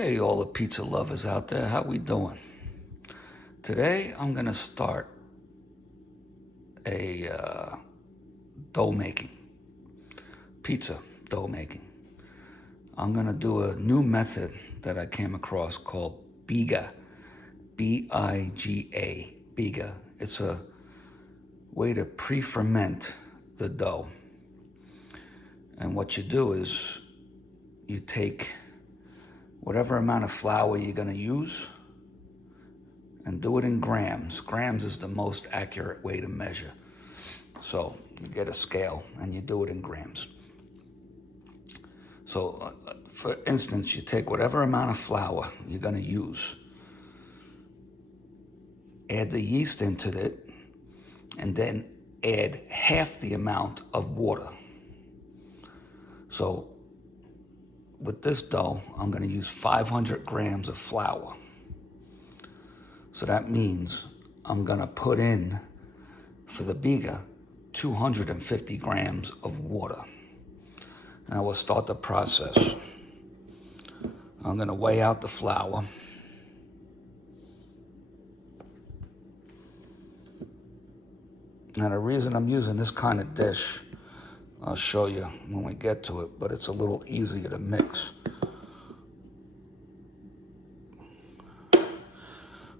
Hey, all the pizza lovers out there, how we doing? Today, I'm gonna start a dough making, pizza dough making. I'm gonna do a new method that I came across called Biga, B-I-G-A, Biga. It's a way to pre-ferment the dough. And what you do is you take whatever amount of flour you're going to use and do it in grams. Grams is the most accurate way to measure. So you get a scale and you do it in grams. So for instance, you take whatever amount of flour you're going to use, add the yeast into it, and then add half the amount of water. So with this dough, I'm going to use 500 grams of flour. So that means I'm going to put in, for the Biga, 250 grams of water. Now we'll start the process. I'm going to weigh out the flour. Now the reason I'm using this kind of dish, I'll show you when we get to it, but it's a little easier to mix.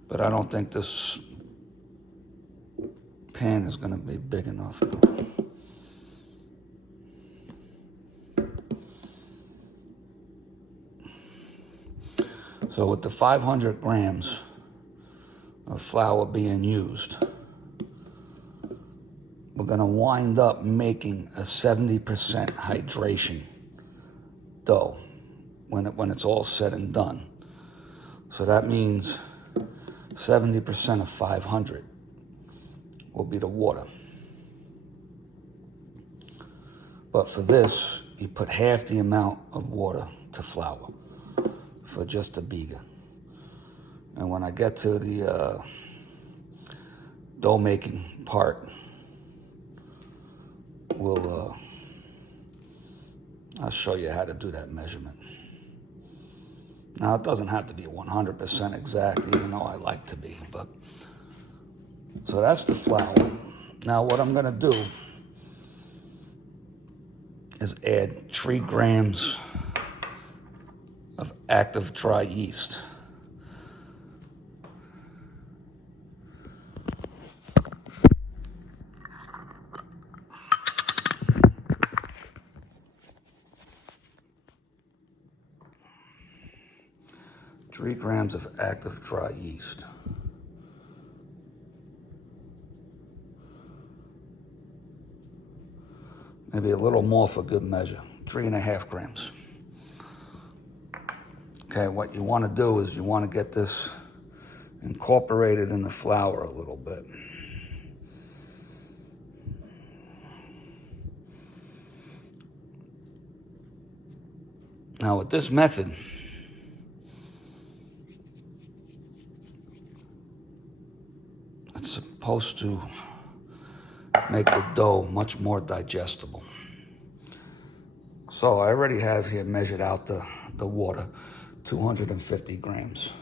But I don't think this pan is going to be big enough. So with the 500 grams of flour being used, we're going to wind up making a 70% hydration dough when it's all said and done. So that means 70% of 500 will be the water. But for this, you put half the amount of water to flour for just a Biga. And when I get to the dough making part, I'll show you how to do that measurement. Now, it doesn't have to be 100% exact, even though I like to be, but so that's the flour. Now, what I'm gonna do is add 3 grams of active dry yeast. Three grams of active dry yeast. Maybe a little more for good measure, 3.5 grams. Okay, what you want to do is you want to get this incorporated in the flour a little bit. Now with this method, it's supposed to make the dough much more digestible. So I already have here measured out the water, 250 grams.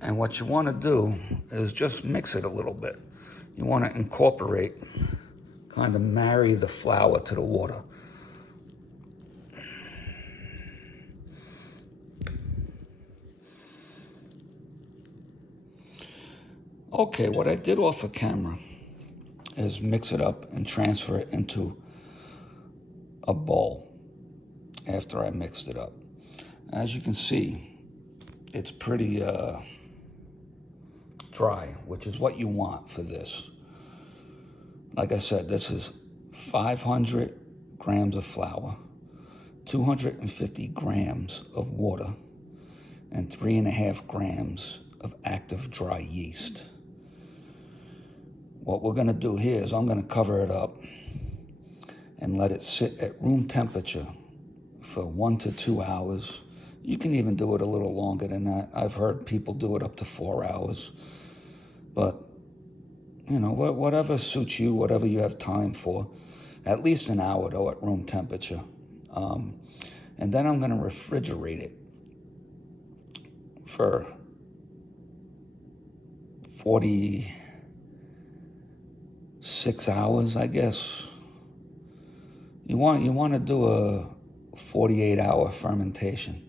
And what you want to do is just mix it a little bit. You want to incorporate, kind of marry the flour to the water. Okay, what I did off of camera is mix it up and transfer it into a bowl after I mixed it up. As you can see, it's pretty dry, which is what you want for this. Like I said, this is 500 grams of flour, 250 grams of water, and 3.5 grams of active dry yeast. What we're gonna do here is I'm gonna cover it up and let it sit at room temperature for 1 to 2 hours You can even do it a little longer than that. I've heard people do it up to 4 hours. But, you know, whatever suits you, whatever you have time for. At least an hour, though, at room temperature. And then I'm going to refrigerate it for 46 hours, I guess. You want to do a 48-hour fermentation.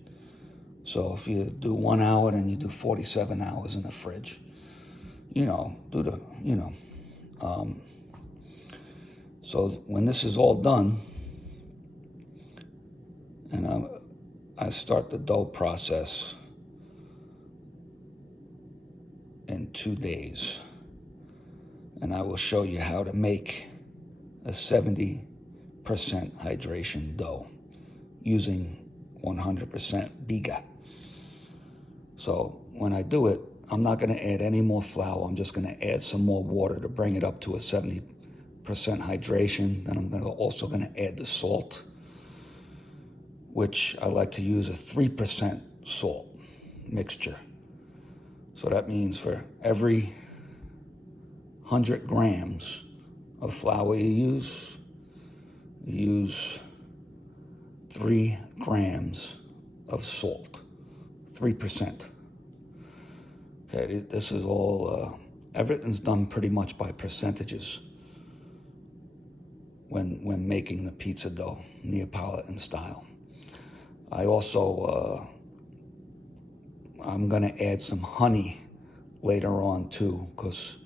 So if you do 1 hour, then you do 47 hours in the fridge. You know, so when this is all done, and I start the dough process in 2 days, and I will show you how to make a 70% hydration dough using 100% Biga. So when I do it, I'm not going to add any more flour. I'm just going to add some more water to bring it up to a 70% hydration. Then I'm also going to add the salt, which I like to use a 3% salt mixture. So that means for every 100 grams of flour you use 3 grams of salt, 3%. Okay, this is all, everything's done pretty much by percentages when making the pizza dough, Neapolitan style. I also, I'm gonna add some honey later on too, because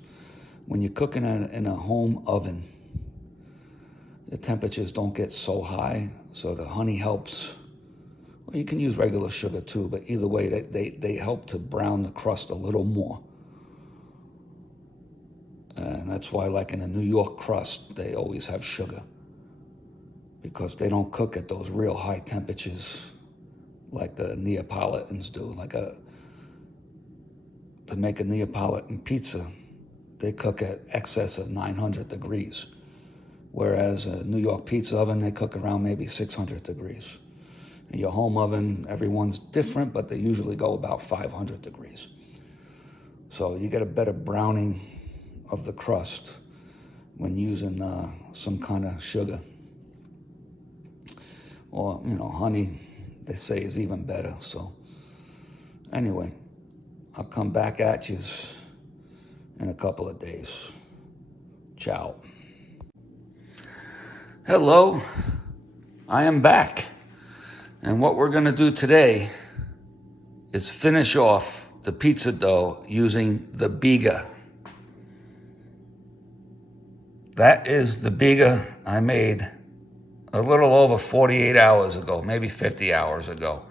when you're cooking in a home oven, the temperatures don't get so high, so the honey helps. Well, you can use regular sugar too, but either way, they help to brown the crust a little more. And that's why, like in a New York crust, they always have sugar, because they don't cook at those real high temperatures like the Neapolitans do. To make a Neapolitan pizza, they cook at excess of 900 degrees. Whereas a New York pizza oven, they cook around maybe 600 degrees. In your home oven, everyone's different, but they usually go about 500 degrees. So you get a better browning of the crust when using some kind of sugar. Or, you know, honey, they say is even better. So anyway, I'll come back at you in a couple of days. Ciao. Hello, I am back. And what we're gonna do today is finish off the pizza dough using the Biga. That is the Biga I made a little over 48 hours ago, maybe 50 hours ago.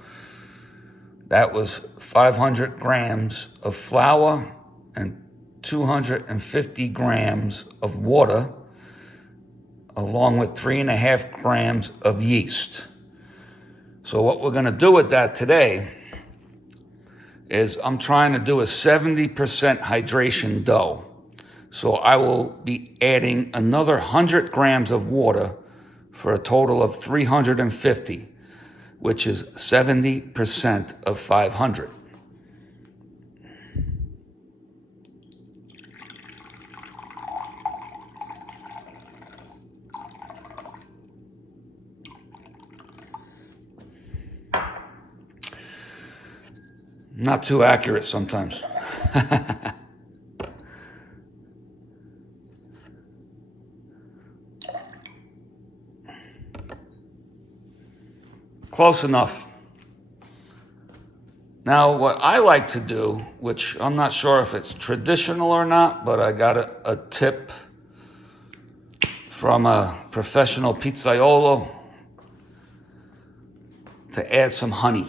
That was 500 grams of flour and 250 grams of water, along with 3.5 grams of yeast. So what we're gonna do with that today is I'm trying to do a 70% hydration dough. So I will be adding another 100 grams of water for a total of 350, which is 70% of 500. Not too accurate sometimes. Close enough. Now, what I like to do, which I'm not sure if it's traditional or not, but I got a tip from a professional pizzaiolo to add some honey.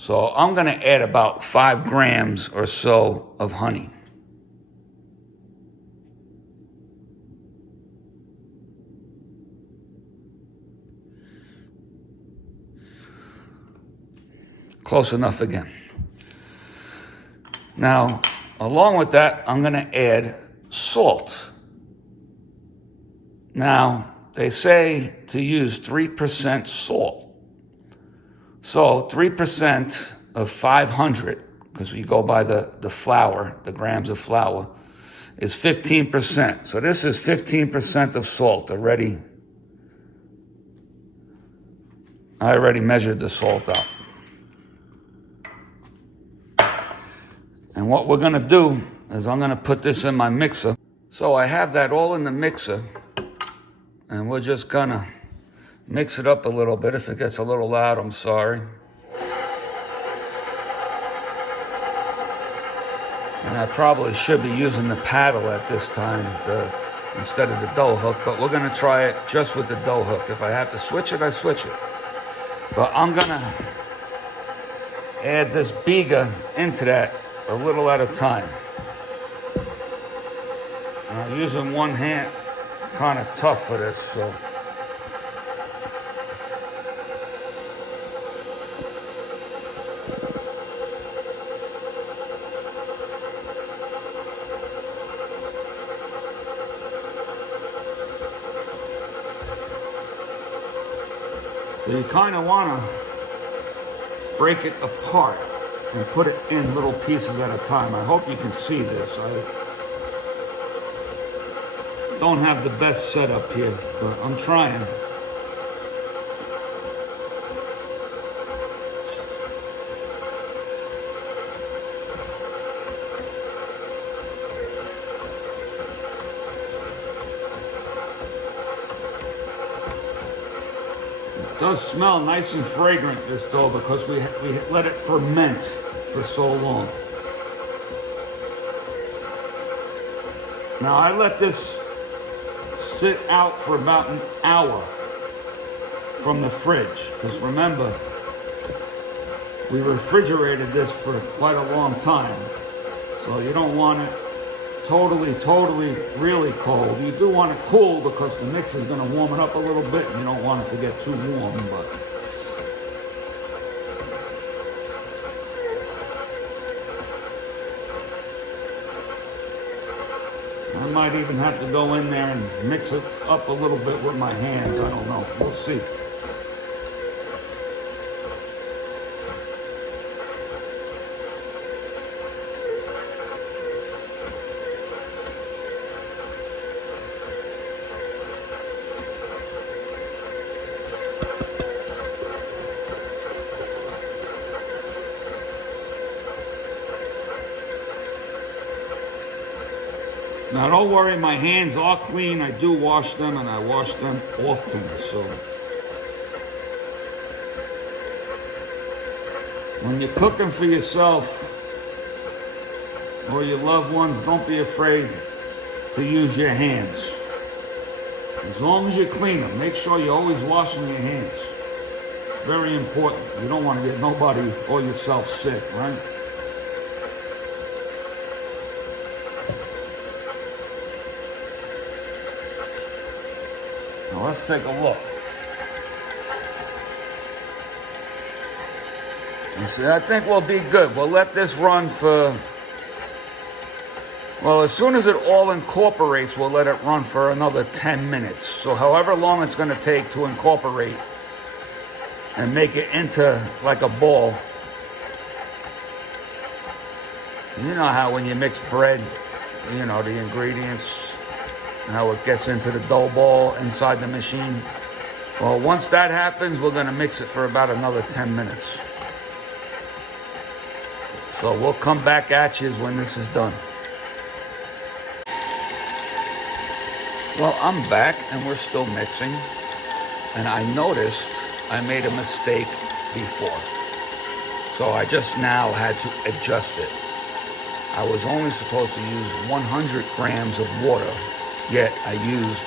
So I'm gonna add about 5 grams or so of honey. Close enough again. Now, along with that, I'm gonna add salt. Now, they say to use 3% salt. So 3% of 500, because you go by the flour, the grams of flour, is 15%. So this is 15% of salt already. I already measured the salt out. And what we're gonna do is I'm gonna put this in my mixer. So I have that all in the mixer, and we're just gonna mix it up a little bit. If it gets a little loud, I'm sorry. And I probably should be using the paddle at this time instead of the dough hook, but we're gonna try it just with the dough hook. If I have to switch it, I switch it. But I'm gonna add this Biga into that a little at a time. Now, using one hand, kind of tough for this, so. So you kind of want to break it apart and put it in little pieces at a time. I hope you can see this. I don't have the best setup here, but I'm trying. It does smell nice and fragrant, this dough, because we let it ferment for so long. Now I let this sit out for about an hour from the fridge, because remember, we refrigerated this for quite a long time. So you don't want it totally really cold. You do want it cool because the mix is going to warm it up a little bit, and you don't want it to get too warm. But I might even have to go in there and mix it up a little bit with my hands. I don't know. We'll see. Now don't worry, my hands are clean. I do wash them, and I wash them often. So when you're cooking for yourself or your loved ones, don't be afraid to use your hands. As long as you clean them, make sure you're always washing your hands. It's very important. You don't want to get nobody or yourself sick, right? Now let's take a look. You see, I think we'll be good. We'll let this run for, well, as soon as it all incorporates, we'll let it run for another 10 minutes. So however long it's going to take to incorporate and make it into like a ball. You know how when you mix bread, you know, the ingredients, how it gets into the dough ball inside the machine. Well, once that happens, we're going to mix it for about another 10 minutes. So we'll come back at you when this is done. Well, I'm back and we're still mixing. And I noticed I made a mistake before. So I just now had to adjust it. I was only supposed to use 100 grams of water. Yet I used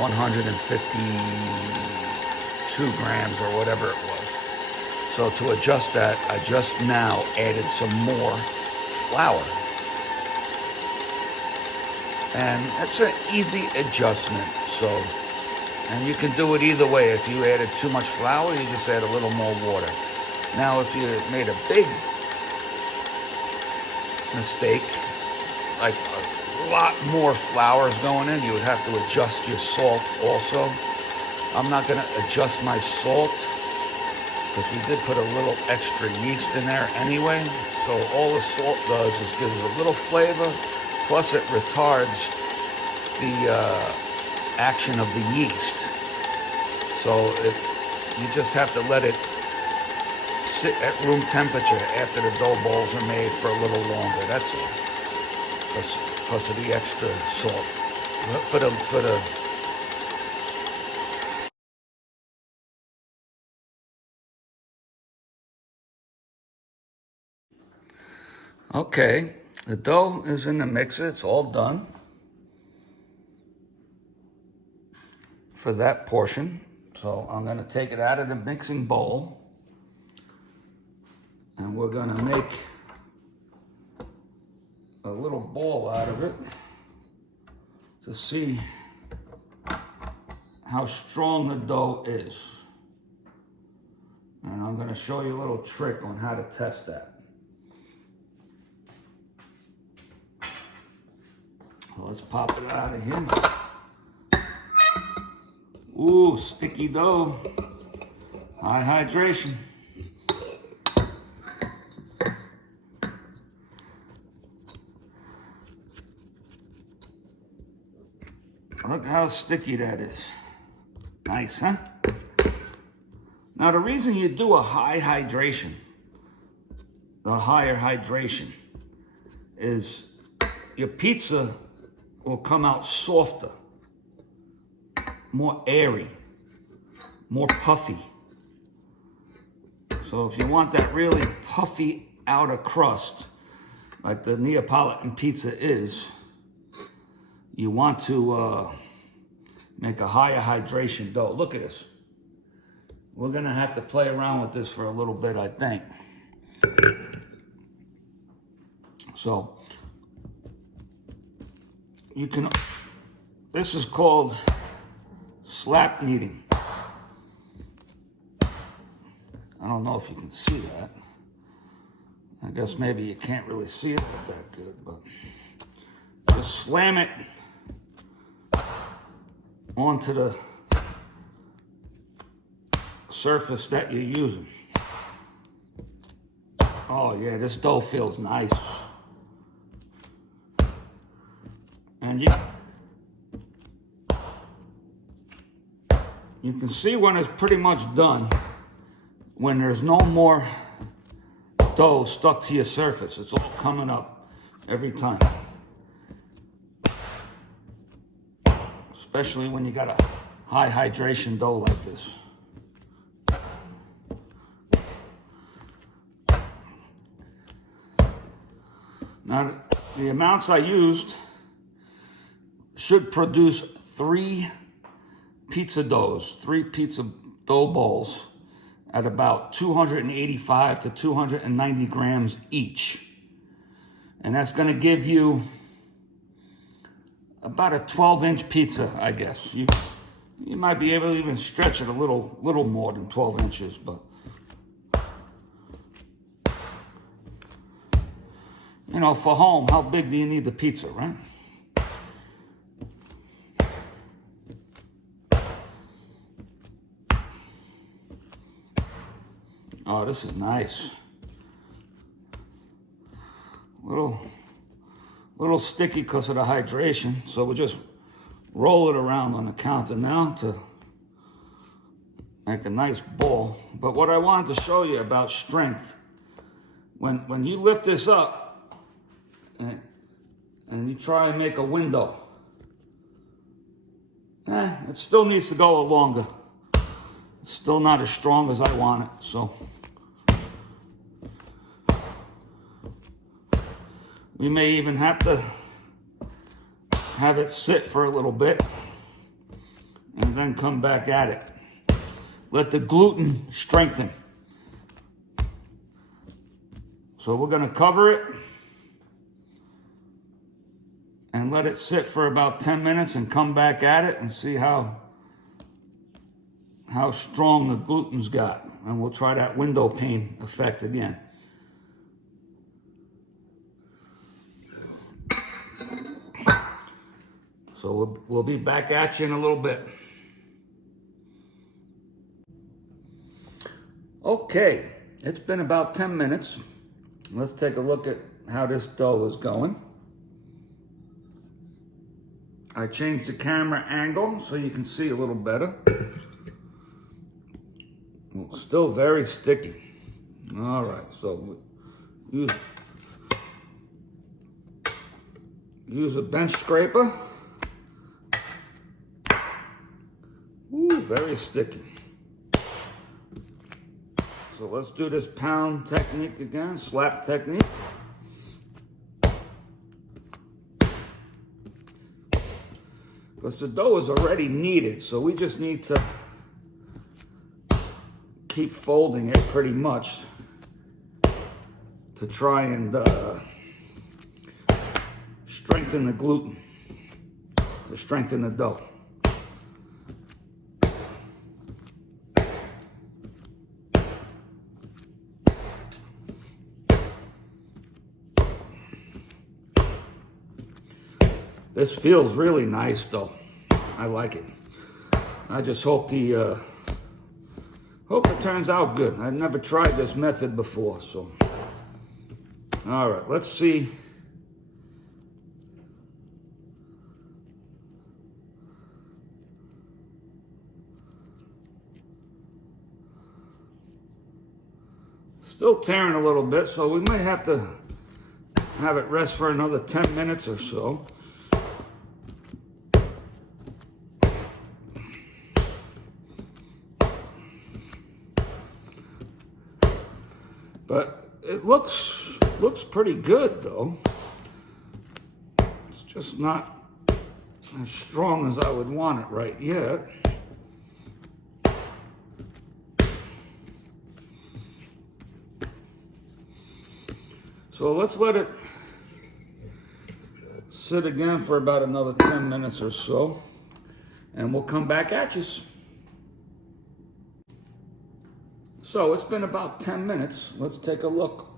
152 grams or whatever it was. So to adjust that, I just now added some more flour. And it's an easy adjustment. So, and you can do it either way. If you added too much flour, you just add a little more water. Now, if you made a big mistake, like a lot more flour is going in, you would have to adjust your salt also. I'm not going to adjust my salt because we did put a little extra yeast in there anyway. So all the salt does is gives it a little flavor, plus it retards the action of the yeast. So you just have to let it sit at room temperature after the dough balls are made for a little longer. That's all. Because of the extra salt. For the Okay, the dough is in the mixer. It's all done for that portion. So I'm going to take it out of the mixing bowl, and we're going to make a little ball out of it to see how strong the dough is. And I'm going to show you a little trick on how to test that. So let's pop it out of here. Ooh, sticky dough. High hydration. Look how sticky that is. Nice, huh? Now the reason you do a high hydration, the higher hydration, is your pizza will come out softer, more airy, more puffy. So if you want that really puffy outer crust, like the Neapolitan pizza is, you want to make a higher hydration dough. Look at this. We're gonna have to play around with this for a little bit, I think. So, you can, this is called slap kneading. I don't know if you can see that. I guess maybe you can't really see it that good, but just slam it onto the surface that you're using. Oh yeah, this dough feels nice. And you can see when it's pretty much done, when there's no more dough stuck to your surface. It's all coming up every time. Especially when you got a high hydration dough like this. Now, the amounts I used should produce 3 pizza doughs, 3 pizza dough balls at about 285 to 290 grams each. And that's going to give you about a 12-inch pizza, I guess. You might be able to even stretch it a little more than 12 inches, but you know, for home, how big do you need the pizza, right? Oh, this is nice. Little sticky because of the hydration, so we'll just roll it around on the counter now to make a nice ball. But what I wanted to show you about strength, when you lift this up and you try and make a window, it still needs to go longer. It's still not as strong as I want it, so we may even have to have it sit for a little bit and then come back at it. Let the gluten strengthen. So we're going to cover it and let it sit for about 10 minutes and come back at it and see how strong the gluten's got. And we'll try that window pane effect again. So we'll be back at you in a little bit. Okay, it's been about 10 minutes. Let's take a look at how this dough is going. I changed the camera angle so you can see a little better. Still very sticky. All right, so use a bench scraper. Ooh, very sticky. So let's do this pound technique again, slap technique. Because the dough is already kneaded, so we just need to keep folding it pretty much to try and strengthen the gluten, to strengthen the dough. This feels really nice though. I like it. I just hope hope it turns out good. I've never tried this method before, so. All right, let's see. Still tearing a little bit, so we might have to have it rest for another 10 minutes or so. But it looks pretty good though. It's just not as strong as I would want it right yet. So let's let it sit again for about another 10 minutes or so, and we'll come back at you. So it's been about 10 minutes. Let's take a look.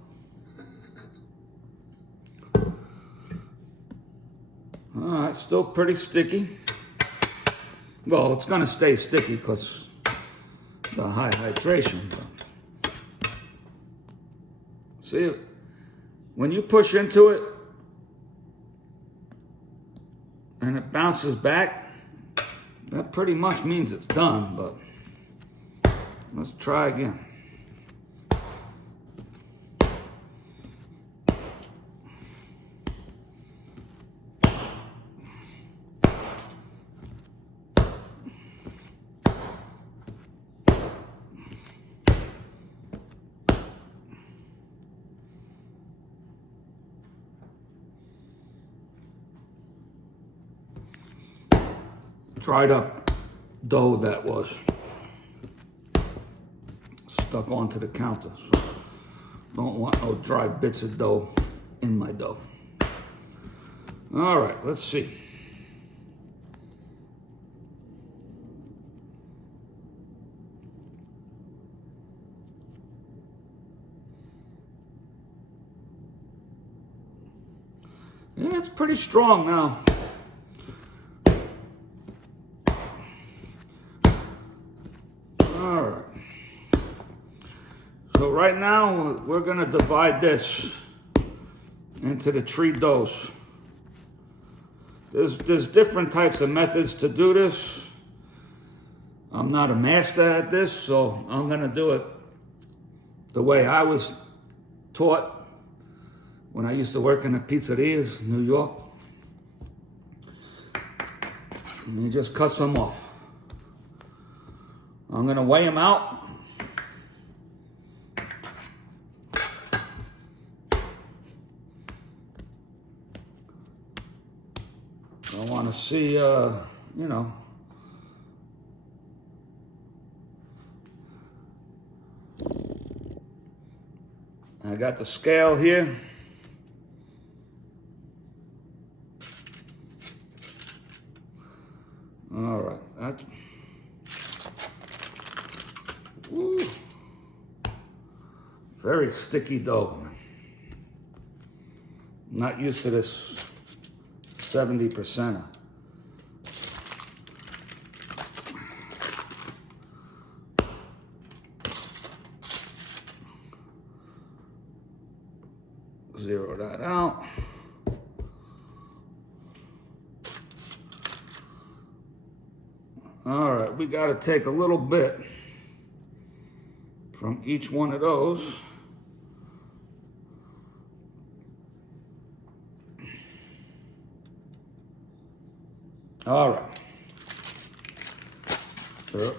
All right, still pretty sticky. Well, it's gonna stay sticky because the high hydration. See, when you push into it and it bounces back, that pretty much means it's done, but let's try again. Dried up dough that was stuck onto the counter, so don't want no dry bits of dough in my dough. All right, let's see. Yeah, it's pretty strong now. So right now, we're gonna divide this into the 3 doughs. There's different types of methods to do this. I'm not a master at this, so I'm gonna do it the way I was taught when I used to work in the pizzerias in New York. And you just cut some off. I'm gonna weigh them out. I want to see, you know, I got the scale here. All right, that, woo, very sticky dough. I'm not used to this 70%. Zero that out. All right, we got to take a little bit from each one of those. All right.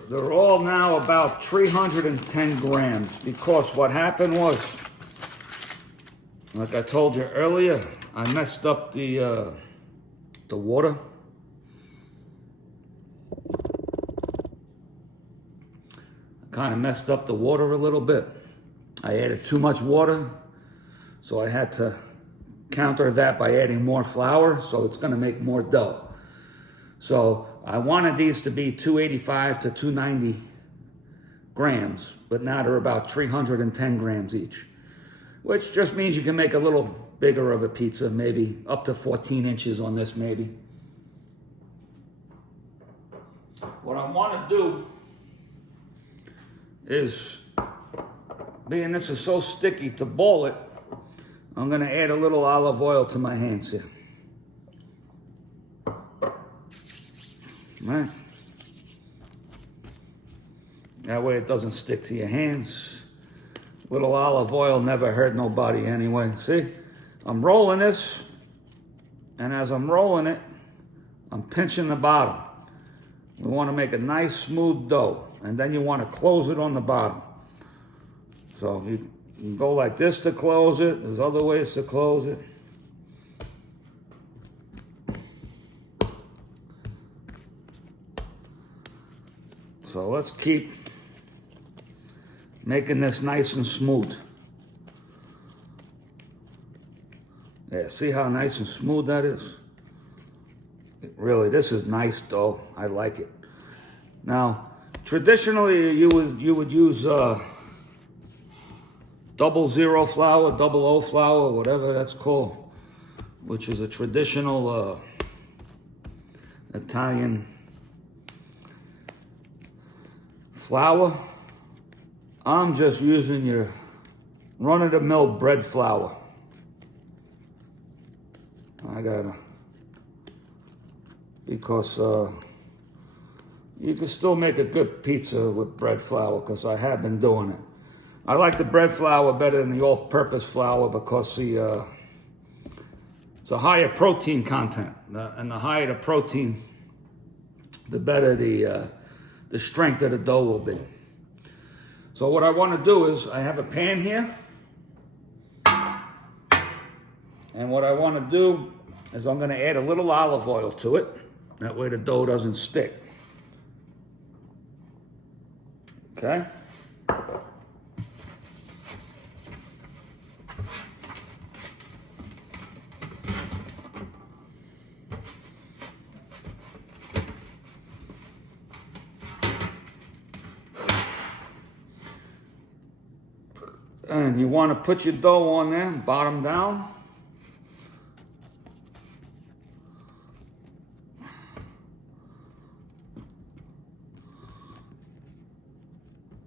They're all now about 310 grams because what happened was, like I told you earlier, I messed up the water. Kind of messed up the water a little bit. I added too much water, so I had to counter that by adding more flour, so it's going to make more dough. So I wanted these to be 285 to 290 grams, but now they're about 310 grams each, which just means you can make a little bigger of a pizza, maybe up to 14 inches on this maybe. What I want to do is, being this is so sticky, to ball it, I'm going to add a little olive oil to my hands here. Right. That way it doesn't stick to your hands. Little olive oil never hurt nobody anyway. See, I'm rolling this, and as I'm rolling it, I'm pinching the bottom. We want to make a nice smooth dough, and then you want to close it on the bottom. So you can go like this to close it. There's other ways to close it. So let's keep making this nice and smooth. Yeah, see how nice and smooth that is? Really, this is nice dough. I like it. Now, traditionally, you would use 00 flour, 00 flour, whatever that's called, which is a traditional Italian flour. I'm just using your run-of-the-mill bread flour. Because you can still make a good pizza with bread flour, because I have been doing it. I like the bread flour better than the all-purpose flour because it's a higher protein content, and the higher the protein, the better the strength of the dough will be. So what I want to do is, I have a pan here, and what I want to do is I'm going to add a little olive oil to it. That way the dough doesn't stick. Okay? And you want to put your dough on there, bottom down.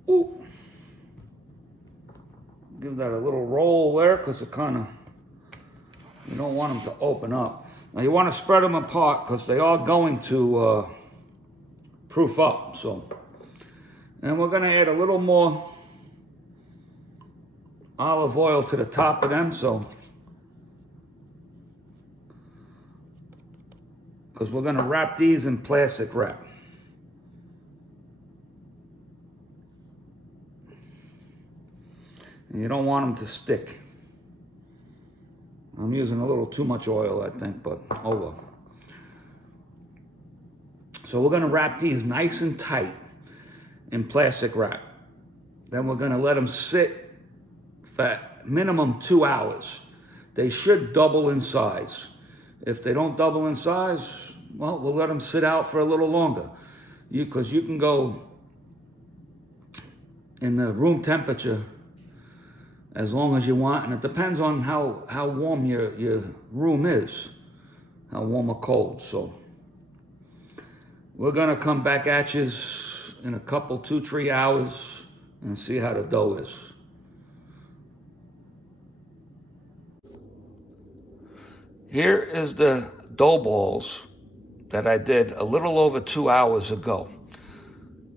Ooh. Give that a little roll there, because it kind of, you don't want them to open up. Now you want to spread them apart, because they are going to proof up. So, and we're going to add a little more olive oil to the top of them, so, because we're going to wrap these in plastic wrap. And you don't want them to stick. I'm using a little too much oil, I think, but oh well. So we're going to wrap these nice and tight in plastic wrap. Then we're going to let them sit for minimum 2 hours. They should double in size. If they don't double in size, well, we'll let them sit out for a little longer. Because you can go in the room temperature as long as you want, and it depends on how warm your room is, how warm or cold. So we're gonna come back at you in a couple, 2-3 hours and see how the dough is. Here is the dough balls that I did a little over 2 hours ago.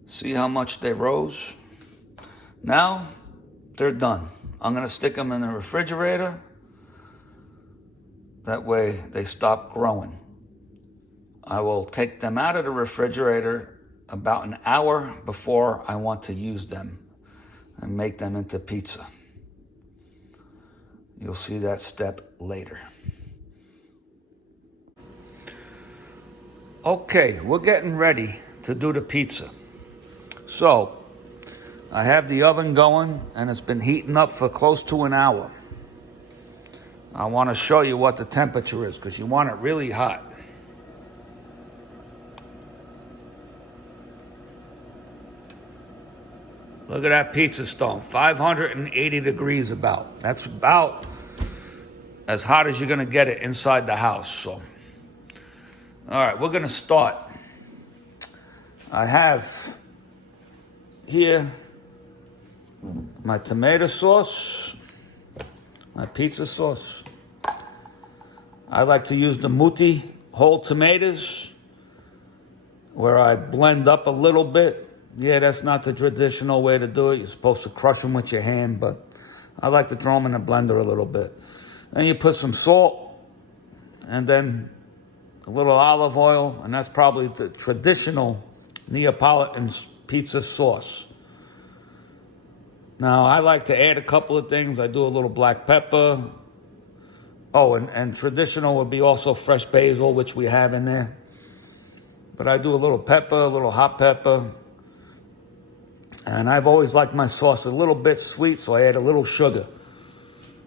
See how much they rose? Now they're done. I'm gonna stick them in the refrigerator. That way they stop growing. I will take them out of the refrigerator about an hour before I want to use them and make them into pizza. You'll see that step later. Okay, we're getting ready to do the pizza. So, I have the oven going and it's been heating up for close to an hour. I want to show you what the temperature is because you want it really hot. Look at that pizza stone, 580 degrees about. That's about as hot as you're gonna get it inside the house, so. All right, we're gonna start. I have here my tomato sauce, my pizza sauce. I like to use the Mutti whole tomatoes where I blend up a little bit. Yeah, that's not the traditional way to do it. You're supposed to crush them with your hand, but I like to throw them in a blender a little bit. Then you put some salt and then a little olive oil, and that's probably the traditional Neapolitan pizza sauce. Now, I like to add a couple of things. I do a little black pepper. Oh, and traditional would be also fresh basil, which we have in there. But I do a little pepper, a little hot pepper. And I've always liked my sauce a little bit sweet, so I add a little sugar.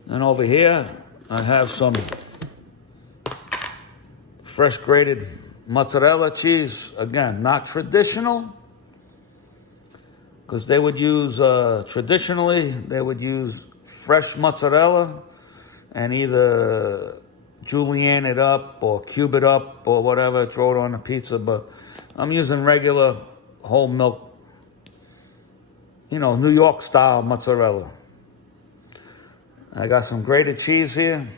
And over here, I have some fresh grated mozzarella cheese. Again, not traditional, because they would use, traditionally, they would use fresh mozzarella and either julienne it up or cube it up or whatever, throw it on the pizza. But I'm using regular whole milk, you know, New York style mozzarella. I got some grated cheese here.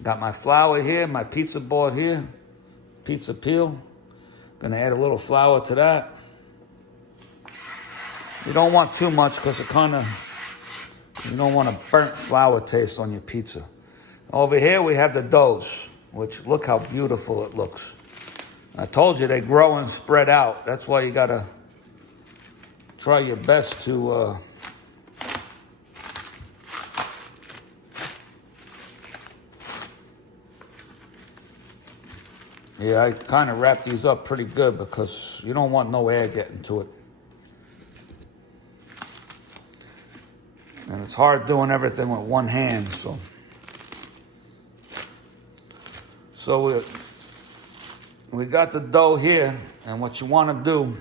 Got my flour here, my pizza board here, pizza peel. Gonna add a little flour to that. You don't want too much because you don't want a burnt flour taste on your pizza. Over here we have the doughs, which look how beautiful it looks. I told you they grow and spread out. That's why you gotta try your best to yeah, I kind of wrap these up pretty good because you don't want no air getting to it. And it's hard doing everything with one hand, so. So we got the dough here, and what you want to do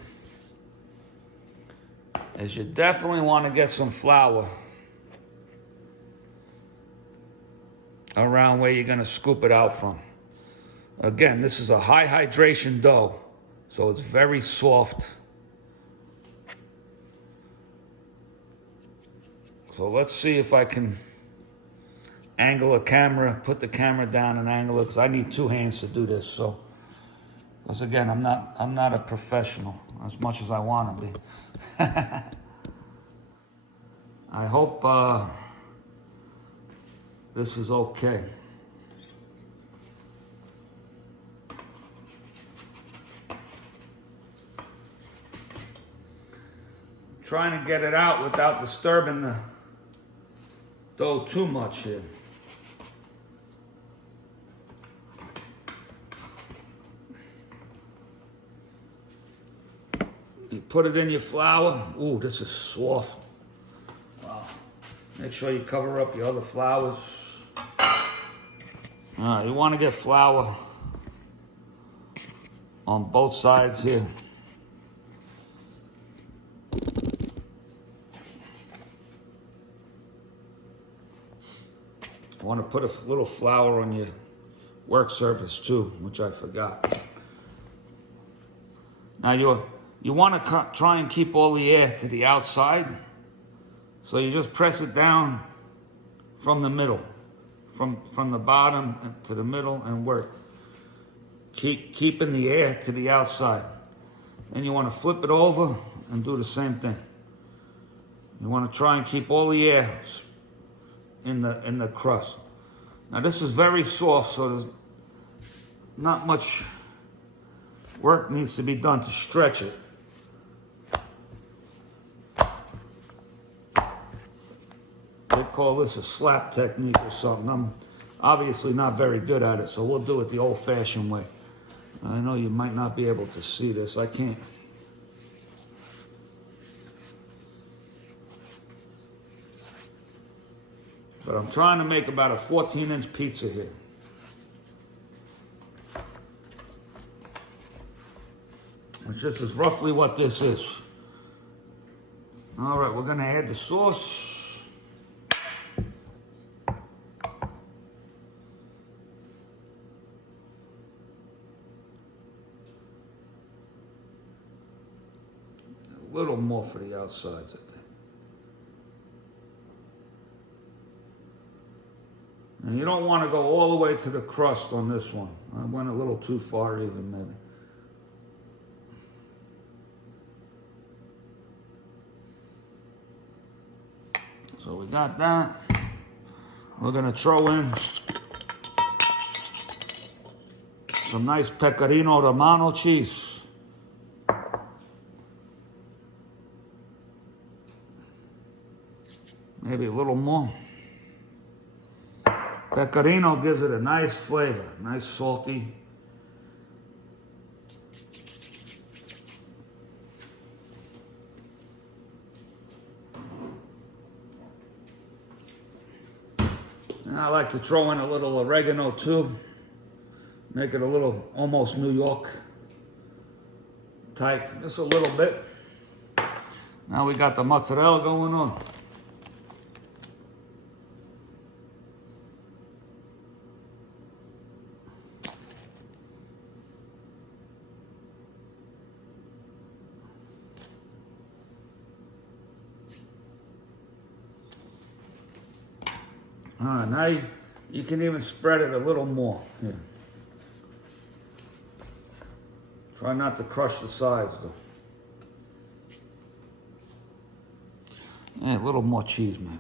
is you definitely want to get some flour around where you're going to scoop it out from. Again, this is a high hydration dough, so it's very soft. So let's see if I can angle a camera, put the camera down and angle it, because I need two hands to do this. So, because again, I'm not a professional as much as I want to be. I hope this is okay. Trying to get it out without disturbing the dough too much here. You put it in your flour. Ooh, this is soft. Wow. Make sure you cover up your other flours. All right, you want to get flour on both sides here. You want to put a little flour on your work surface too, which I forgot. Now you want to try and keep all the air to the outside. So you just press it down from the middle, from the bottom to the middle and work. Keeping the air to the outside. Then you want to flip it over and do the same thing. You want to try and keep all the air in the crust. Now this is very soft, so there's not much work needs to be done to stretch it. They call this a slap technique or something. I'm obviously not very good at it, so we'll do it the old-fashioned way. I know you might not be able to see this. I can't. But I'm trying to make about a 14-inch pizza here. Which this is roughly what this is. All right, we're gonna add the sauce. A little more for the outsides, I think. And you don't want to go all the way to the crust on this one. I went a little too far even, maybe. So we got that. We're gonna throw in some nice pecorino romano cheese. Maybe a little more. Pecorino gives it a nice flavor, nice salty. And I like to throw in a little oregano too. Make it a little almost New York type, just a little bit. Now we got the mozzarella going on. All right, now you can even spread it a little more here. Try not to crush the sides though. Yeah, a little more cheese maybe.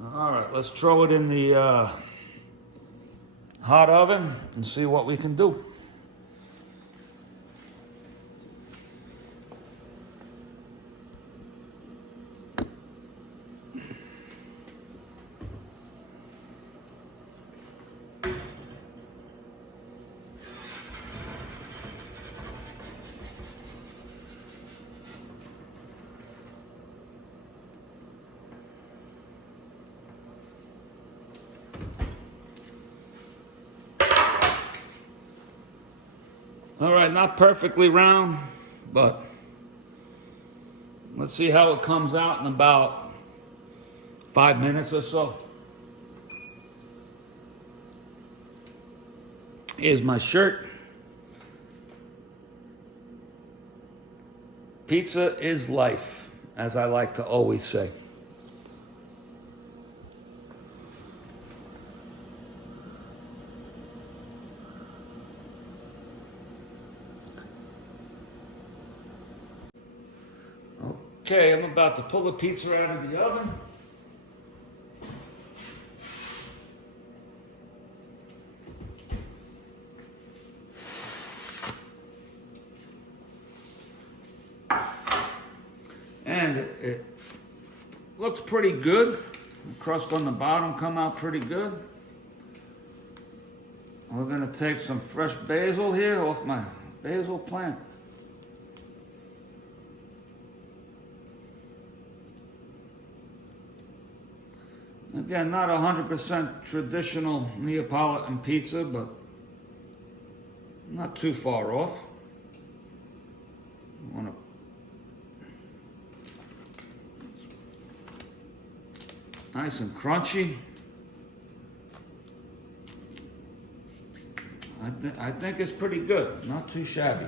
All right, let's throw it in the hot oven and see what we can do. All right, not perfectly round, but let's see how it comes out in about 5 minutes or so. Here's my shirt. Pizza is life, as I like to always say. Okay, I'm about to pull the pizza out of the oven. And it looks pretty good. The crust on the bottom come out pretty good. We're gonna take some fresh basil here off my basil plant. Again, not 100% traditional Neapolitan pizza, but not too far off. Nice and crunchy. I think it's pretty good, not too shabby.